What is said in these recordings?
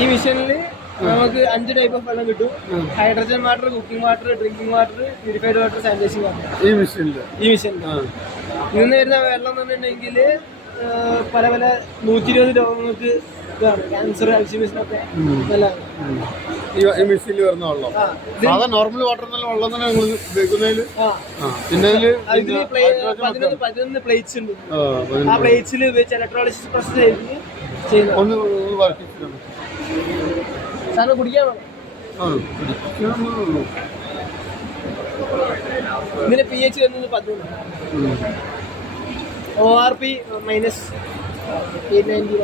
ഈ മിഷനിൽ നമുക്ക് 5 ടൈപ്പ് ഓഫ് വെള്ളം കിട്ടും. Hydrogen water, cooking water, drinking water, purified water, sanitising water. ഈ മിഷനിൽ നിന്ന് വരുന്ന വെള്ളം എന്ന് പറഞ്ഞിട്ടുണ്ടെങ്കിൽ പല 120 രോഗങ്ങൾക്ക് ഇതാണ്. ക്യാൻസർ, അൽഷിമേഴ്സിനൊക്കെ നല്ലതാണ് ഈ മിഷനിൽ വരുന്ന വെള്ളം. സാധാ നോർമൽ വാട്ടർ വെള്ളം തന്നെ നിങ്ങൾ ഉപയോഗിക്കുന്നതിൽ. പിന്നെ 11 പ്ലേറ്റ്സ് ഉണ്ട്. ആ പ്ലേറ്റ്സിൽ ഉപയോഗിച്ച് ഇലക്ട്രോളിസിസ് പ്രോസസ് ചെയ്യുന്നു. സാറിന് കുടിക്കാൻ വേണം. ഇതിന് pH വരുന്നത് 11. ORP -890.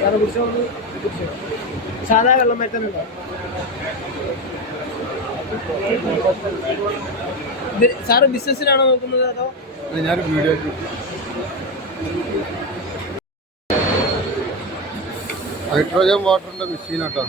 സാറ് കുടിച്ചോ? സാധാ വെള്ളം മറ്റുന്നുണ്ടോ? സാറ് ബിസിനസ്സിലാണോ നോക്കുന്നത് അതോ? ഞാൻ വീഡിയോ ഹൈഡ്രോജൻ വാട്ടറിന്റെ മെഷീനാട്ടോ.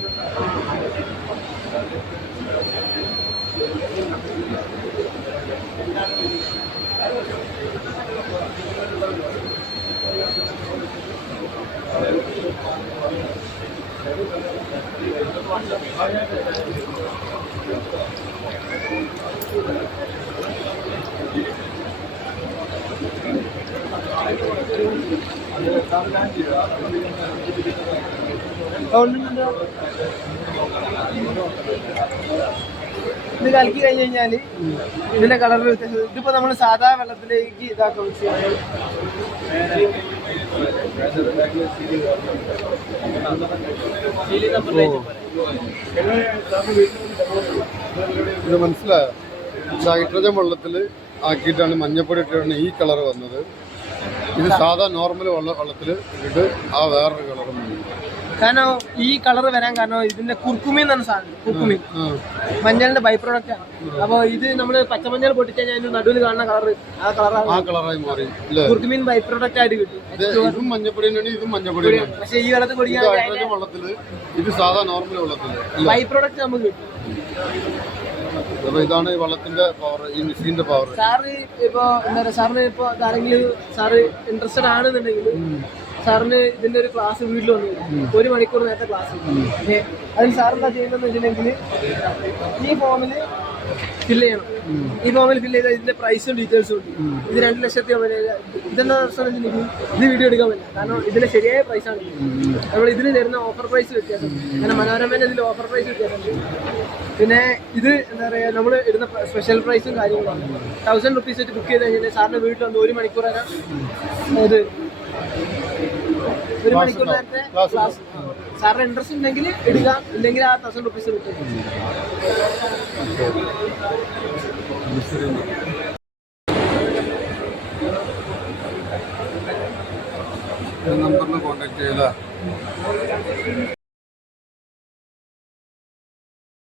ഇത് കലക്കി കഴിഞ്ഞ് കഴിഞ്ഞാൽ ഇതിന്റെ കളറിൽ വ്യത്യാസം. ഇതിപ്പോ നമ്മൾ സാധാ വെള്ളത്തിലേക്ക് ഇതാക്കാൻ ഇത് മനസ്സിലായോ? ഹൈഡ്രജൻ വെള്ളത്തിൽ ആക്കിയിട്ടാണ് മഞ്ഞപ്പൊടി ഇട്ടിട്ടാണ് ഈ കളർ വന്നത്. ഇത് സാധാ നോർമൽ വെള്ളത്തിൽ ഇട്ട് ആ വേറൊരു കളറും. കാരണം ഈ കളർ വരാൻ കാരണം ഇതിന്റെ കുർക്കുമീൻ എന്ന സാധനം, കുർക്കുമീൻ മഞ്ഞളിന്റെ ബൈ പ്രോഡക്റ്റ് ആണ്. അപ്പൊ ഇത് നമ്മള് പച്ചമഞ്ഞൾ പൊട്ടിച്ചു കഴിഞ്ഞാൽ അതിന്റെ നടുവിൽ കാണുന്ന കളറ് ആ കളറായി മാറി. കുർക്കുമീൻ ബൈ പ്രോഡക്റ്റ് ആയിട്ട് കിട്ടും. ഇതും മഞ്ഞപ്പൊടിയാണ്, ഇതും മഞ്ഞപ്പൊടിയാണ്. പക്ഷെ ഈ വെള്ളത്തിൽ കുടിക്കാൻ വെള്ളത്തില് ഇത് സാധാ നോർമൽ വെള്ളത്തില് ബൈ പ്രോഡക്റ്റ് നമുക്ക് കിട്ടും. അപ്പൊ ഇതാണ് ഈ വെള്ളത്തിന്റെ പവർ, ഈ മെഷീന്റെ പവർ. സാറ് ഇപ്പൊ എന്താ പറയാ, സാറിന് ഇപ്പൊ ആരെങ്കിലും സാറ് ഇൻട്രസ്റ്റഡ് ആണെന്നുണ്ടെങ്കിൽ സാറിന് ഇതിന്റെ ഒരു ക്ലാസ് വീട്ടിൽ വന്നു 1 മണിക്കൂർ നേരത്തെ ക്ലാസ്. അതിൽ സാറെന്താ ചെയ്യുന്നതെന്ന് വെച്ചിട്ടുണ്ടെങ്കിൽ ഈ ഫോമിൽ ഫില്ല് ചെയ്യണം. ഈ ഫോമിൽ ഫില്ല് ചെയ്താൽ ഇതിന്റെ പ്രൈസും ഡീറ്റെയിൽസും ഉണ്ട്. ഇത് 2 ലക്ഷത്തി ഇതെന്താ പ്രശ്നം വെച്ചിട്ടുണ്ടെങ്കിൽ ഇത് വീഡിയോ എടുക്കാൻ പറ്റില്ല. കാരണം ഇതിന്റെ ശരിയായ പ്രൈസാണ്. നമ്മൾ ഇതിന് തരുന്ന ഓഫർ പ്രൈസ് വ്യത്യാസമുണ്ട്. കാരണം മനോരമേന്റെ ഇതിൽ ഓഫർ പ്രൈസ് വ്യത്യാസമുണ്ട്. പിന്നെ ഇത് എന്താ പറയുക, നമ്മൾ ഇടുന്ന സ്പെഷ്യൽ പ്രൈസും കാര്യങ്ങളാണ്. 1000 റുപ്പീസ് വെച്ച് ബുക്ക് ചെയ്ത് കഴിഞ്ഞാൽ സാറിന്റെ വീട്ടിൽ വന്ന് 1 മണിക്കൂർ വരെ ഇത് 1 മണിക്കൂർ നേരത്തെ ക്ലാസ്. സാറിന് ഇൻട്രസ്റ്റ് ഉണ്ടെങ്കിൽ ഇടുക, ഇല്ലെങ്കിൽ ആ 1000 റുപ്പീസ് കിട്ടും. നമ്പറിന് കോൺടാക്ട് ചെയ്താൽ